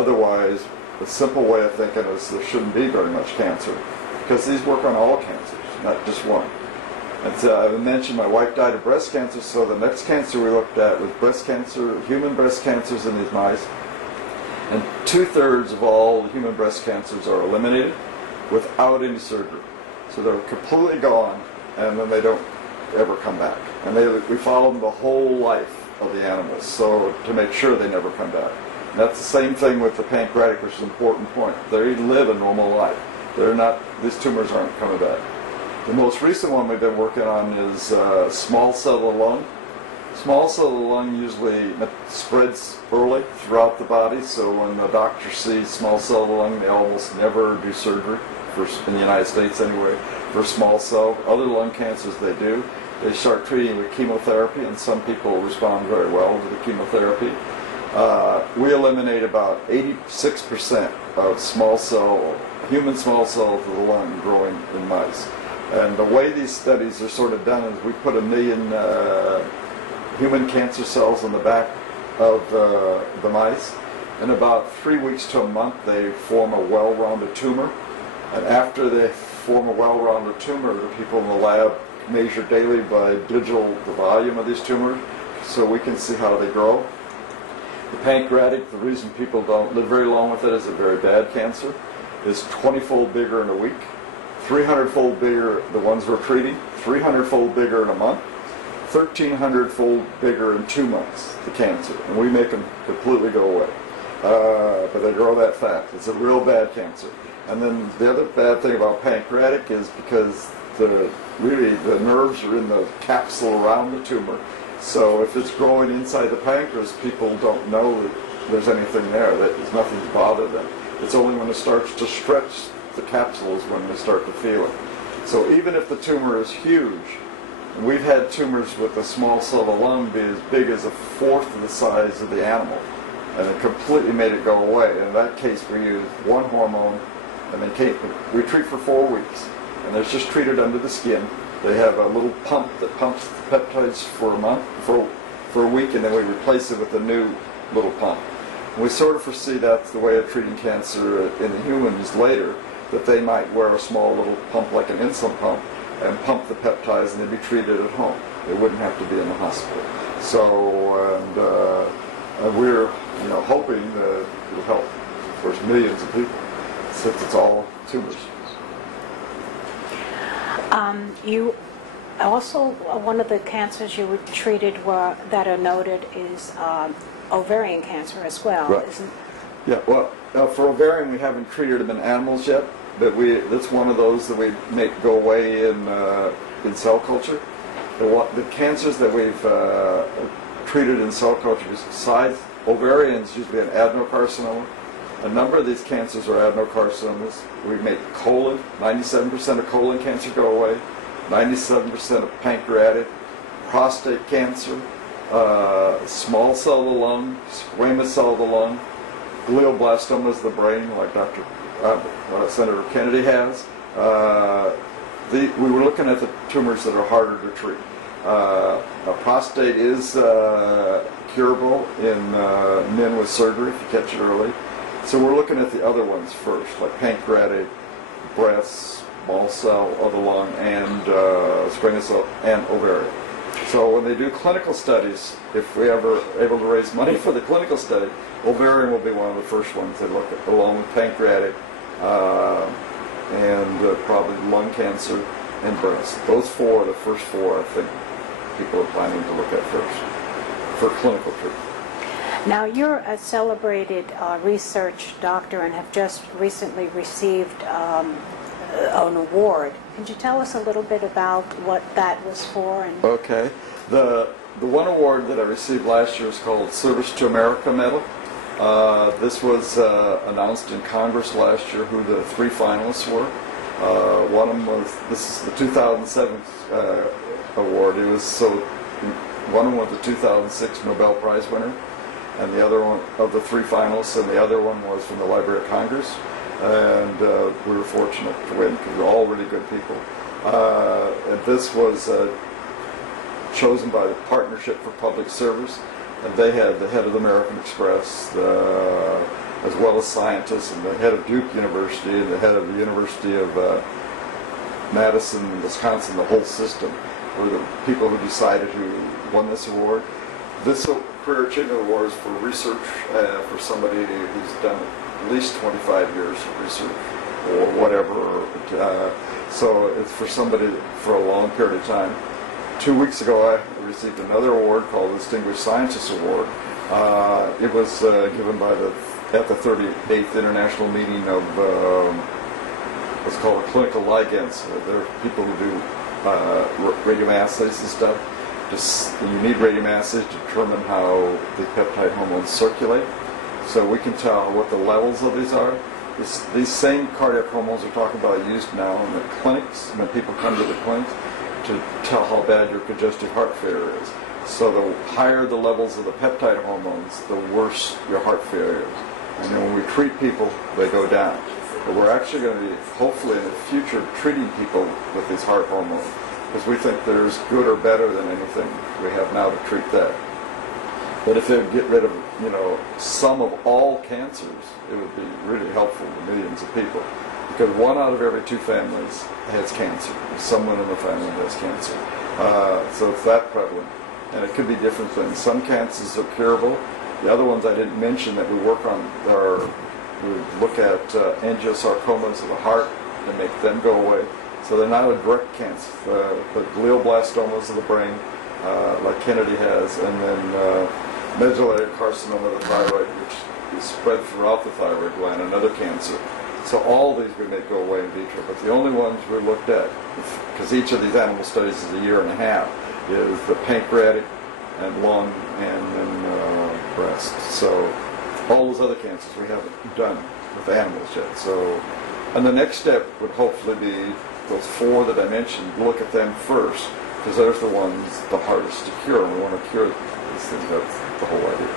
Otherwise, the simple way of thinking is there shouldn't be very much cancer, because these work on all cancers, not just one. And so I mentioned my wife died of breast cancer, so the next cancer we looked at was breast cancer, human breast cancers in these mice. And 2/3 of all human breast cancers are eliminated without any surgery. So they're completely gone, and then they don't ever come back. And we follow them the whole life of the animals, so to make sure they never come back. And that's the same thing with the pancreatic, which is an important point. They live a normal life. These tumors aren't coming back. The most recent one we've been working on is small cell of the lung. Small cell of the lung usually spreads early throughout the body, so when the doctor sees small cell of the lung, they almost never do surgery, in the United States anyway, for small cell. Other lung cancers they do. They start treating with chemotherapy, and some people respond very well to the chemotherapy. We eliminate about 86% of human small cells of the lung growing in mice. And the way these studies are sort of done is we put 1 million human cancer cells on the back of the mice. In about 3 weeks to a month, they form a well-rounded tumor. And after they form a well-rounded tumor, the people in the lab measure daily by digital the volume of these tumors, so we can see how they grow. The pancreatic, the reason people don't live very long with it is a very bad cancer, is 20-fold bigger in a week, 300-fold bigger, the ones we're treating, 300-fold bigger in a month, 1,300-fold bigger in 2 months, the cancer. And we make them completely go away. But they grow that fast. It's a real bad cancer. And then the other bad thing about pancreatic is because the nerves are in the capsule around the tumor. So if it's growing inside the pancreas, people don't know that there's anything there, that there's nothing to bother them. It's only when it starts to stretch the capsules when they start to feel it. So even if the tumor is huge, and we've had tumors with a small cell of the lung be as big as 1/4 of the size of the animal, and it completely made it go away. In that case, we use one hormone, and we treat for 4 weeks, and it's just treated under the skin. They have a little pump that pumps the peptides for a month, for a week, and then we replace it with a new little pump. And we sort of foresee that's the way of treating cancer in the humans later, that they might wear a small little pump like an insulin pump and pump the peptides, and they'd be treated at home. They wouldn't have to be in the hospital. So, and we're hoping that it'll help, of course, millions of people, since it's all tumors. You also, one of the cancers you treated that are noted is ovarian cancer as well. Right. Yeah, well, for ovarian we haven't treated them in animals yet, but that's one of those that we make go away in cell culture. The cancers that we've treated in cell culture, besides ovarian, is usually an adenocarcinoma. A number of these cancers are adenocarcinomas. We make colon, 97% of colon cancer go away, 97% of pancreatic, prostate cancer, small cell of the lung, squamous cell of the lung, glioblastomas of the brain, like Senator Kennedy has. We were looking at the tumors that are harder to treat. Prostate is curable in men with surgery if you catch it early. So we're looking at the other ones first, like pancreatic, breast, small cell of the lung, and squamous cell, and ovarian. So when they do clinical studies, if we ever able to raise money for the clinical study, ovarian will be one of the first ones they look at, along with pancreatic, and probably lung cancer and breast. Those four are the first four I think people are planning to look at first for clinical treatment. Now, you're a celebrated research doctor and have just recently received an award. Could you tell us a little bit about what that was for? Okay. The one award that I received last year is called Service to America Medal. This was announced in Congress last year who the 3 finalists were. One of them was, this is the 2007 award. One of them was the 2006 Nobel Prize winner, and the other one of the 3 finalists, and the other one was from the Library of Congress. And we were fortunate to win because we're all really good people. And this was chosen by the Partnership for Public Service, and they had the head of the American Express, as well as scientists, and the head of Duke University and the head of the University of Madison, Wisconsin, the whole system, were the people who decided who won this award. This Career Achievement Award is for research, for somebody who's done at least 25 years of research or whatever. So it's for somebody for a long period of time. 2 weeks ago, I received another award called the Distinguished Scientist Award. It was given by at the 38th International Meeting of what's called a clinical ligands. There are people who do radioassays and stuff. You need radioassays to determine how the peptide hormones circulate. So we can tell what the levels of these are. These same cardiac hormones we're talking about are used now in the clinics, when people come to the clinics, to tell how bad your congestive heart failure is. So the higher the levels of the peptide hormones, the worse your heart failure is. And then when we treat people, they go down. But we're actually going to be, hopefully in the future, treating people with these heart hormones, because we think they're as good or better than anything we have now to treat that. But if they would get rid of, some of all cancers, it would be really helpful to millions of people. Because 1 out of every 2 families has cancer. Someone in the family has cancer. So it's that prevalent. And it could be different things. Some cancers are curable. The other ones I didn't mention that we work on are, we look at angiosarcomas of the heart and make them go away. So they're not a direct cancer, but glioblastomas of the brain, like Kennedy has, and then medullary carcinoma of the thyroid, which is spread throughout the thyroid gland, another cancer. So all these we make go away in vitro, but the only ones we looked at, because each of these animal studies is a year and a half, is the pancreatic and lung and then breast. So all those other cancers we haven't done with animals yet. So, and the next step would hopefully be those 4 that I mentioned, look at them first, because they're the ones the hardest to cure, and we want to cure these things. That's the whole idea.